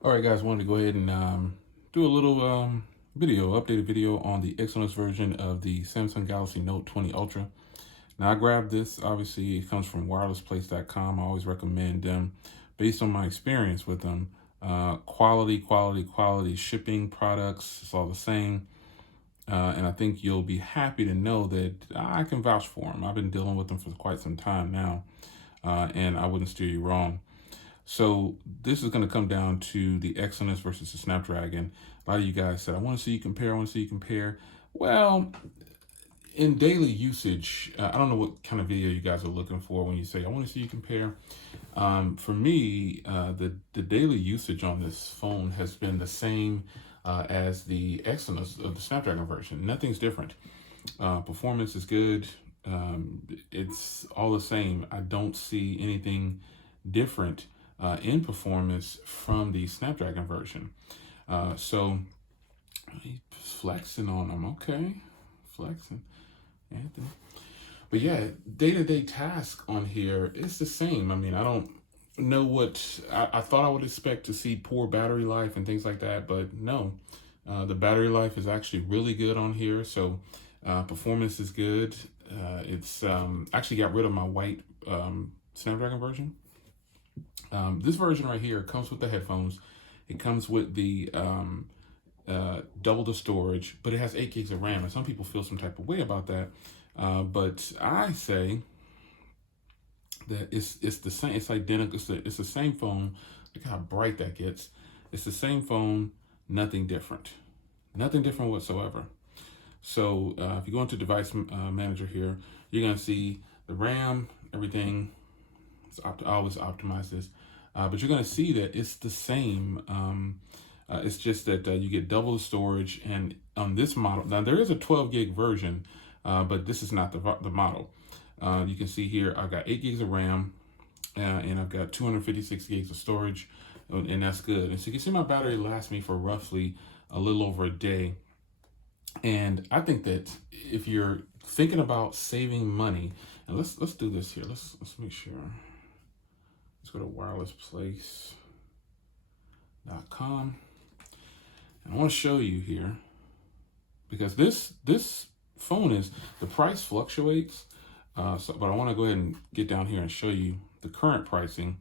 All right, guys, wanted to go ahead and do a little updated video on the Exynos version of the Samsung Galaxy Note 20 Ultra. Now, I grabbed this. Obviously, it comes from wirelessplace.com. I always recommend them based on my experience with them. Quality shipping products. It's all the same. And I think you'll be happy to know that I can vouch for them. I've been dealing with them for quite some time now, and I wouldn't steer you wrong. So this is going to come down to the Exynos versus the Snapdragon. A lot of you guys said, I want to see you compare, I want to see you compare. Well, in daily usage, I don't know what kind of video you guys are looking for when you say, I want to see you compare. For me, the daily usage on this phone has been the same as the Exynos of the Snapdragon version. Nothing's different. Performance is good. It's all the same. I don't see anything different in performance from the Snapdragon version. So he's flexing on them. Okay, flexing, Anthony. But yeah, day-to-day task on here is the same. I mean, I don't know what I thought I would expect to see poor battery life and things like that, but no. The battery life is actually really good on here. So performance is good. It's actually got rid of my white Snapdragon version. This version right here comes with the headphones. It comes with the double the storage, but it has 8 gigs of RAM. And some people feel some type of way about that. But I say that it's the same. It's identical. It's the same phone. Look how bright that gets. It's the same phone. Nothing different. Nothing different whatsoever. So if you go into device manager here, you're gonna see the RAM, everything. I always optimize this, but you're gonna see that it's the same. It's just that you get double the storage, and on this model, now there is a 12 gig version, but this is not the model. You can see here I've got 8 gigs of RAM, and I've got 256 gigs of storage, and that's good. And so you can see my battery lasts me for roughly a little over a day. And I think that if you're thinking about saving money, and let's do this here. Let's make sure. Let's go to wirelessplace.com. And I want to show you here, because this phone is, the price fluctuates. But I want to go ahead and get down here and show you the current pricing.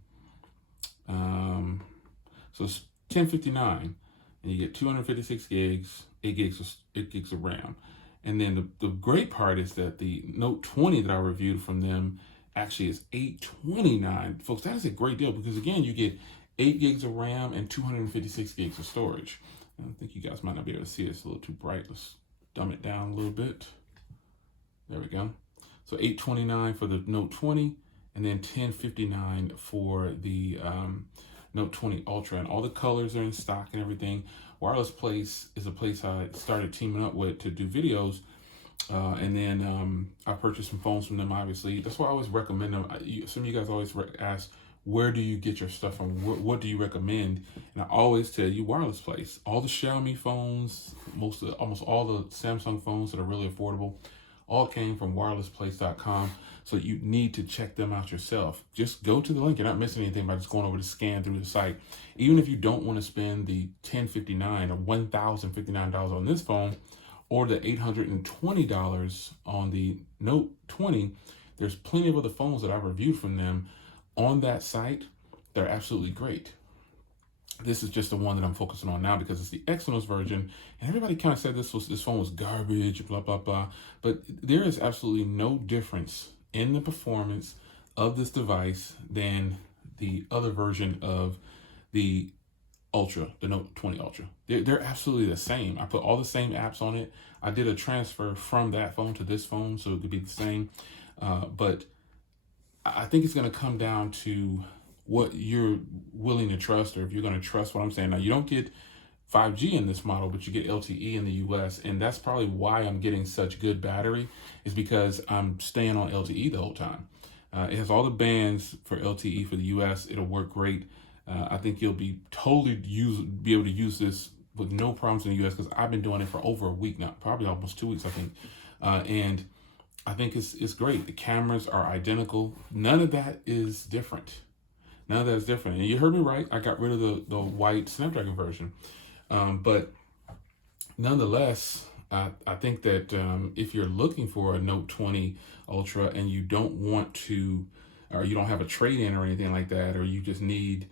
So it's $1059, and you get 256 gigs, 8 gigs of RAM. And then the great part is that the Note 20 that I reviewed from them actually is $829. Folks, that is a great deal, because again, you get 8 gigs of RAM and 256 gigs of storage. I think you guys might not be able to see it. It's a little too bright. Let's dumb it down a little bit. There we go. So $829 for the Note 20, and then $1059 for the Note 20 Ultra. And all the colors are in stock and everything. Wireless Place is a place I started teaming up with to do videos. And then I purchased some phones from them, obviously. That's why I always recommend them. Some of you guys always ask, where do you get your stuff from? What do you recommend? And I always tell you, Wireless Place. All the Xiaomi phones, almost all the Samsung phones that are really affordable, all came from wirelessplace.com. So you need to check them out yourself. Just go to the link. You're not missing anything by just going over to scan through the site. Even if you don't want to spend the $1,059 or $1,059 on this phone, or the $820 on the Note 20, there's plenty of other phones that I've reviewed from them on that site. They're absolutely great. This is just the one that I'm focusing on now because it's the Exynos version, and everybody kind of said this phone was garbage, blah blah blah. But there is absolutely no difference in the performance of this device than the other version of the Ultra, the Note 20 Ultra. They're absolutely the same. I put all the same apps on it. I did a transfer from that phone to this phone, so it could be the same. But I think it's going to come down to what you're willing to trust, or if you're going to trust what I'm saying. Now, you don't get 5G in this model, but you get LTE in the US, and that's probably why I'm getting such good battery, is because I'm staying on LTE the whole time. It has all the bands for LTE for the US. It'll work great. I think you'll be be able to use this with no problems in the US, because I've been doing it for over a week now, probably almost 2 weeks, I think. And I think it's great. The cameras are identical. None of that is different. None of that is different. And you heard me right. I got rid of the white Snapdragon version. But nonetheless, I think that if you're looking for a Note 20 Ultra and you don't want to, or you don't have a trade-in or anything like that, or you just need,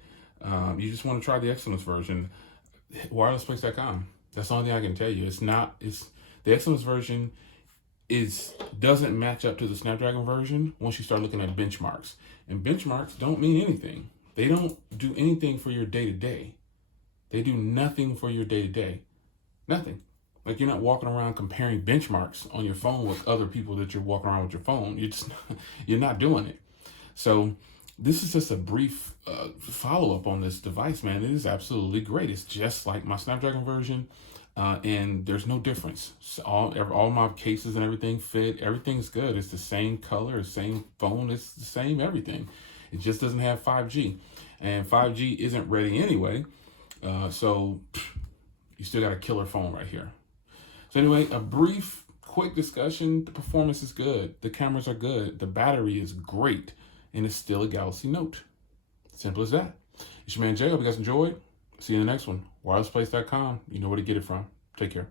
you just want to try the Exynos version, wirelessplace.com. That's the only thing I can tell you. It's the Exynos version doesn't match up to the Snapdragon version once you start looking at benchmarks. And benchmarks don't mean anything. They don't do anything for your day-to-day. They do nothing for your day-to-day. Nothing. Like, you're not walking around comparing benchmarks on your phone with other people that you're walking around with your phone. You're not doing it. So this is just a brief follow-up on this device, man. It is absolutely great. It's just like my Snapdragon version, and there's no difference. So all my cases and everything fit. Everything's good. It's the same color, same phone. It's the same everything. It just doesn't have 5G, and 5G isn't ready anyway. So you still got a killer phone right here. So anyway, a brief, quick discussion. The performance is good. The cameras are good. The battery is great. And it's still a Galaxy Note. Simple as that. It's your man Jay. Hope you guys enjoyed. See you in the next one. Wirelessplace.com. You know where to get it from. Take care.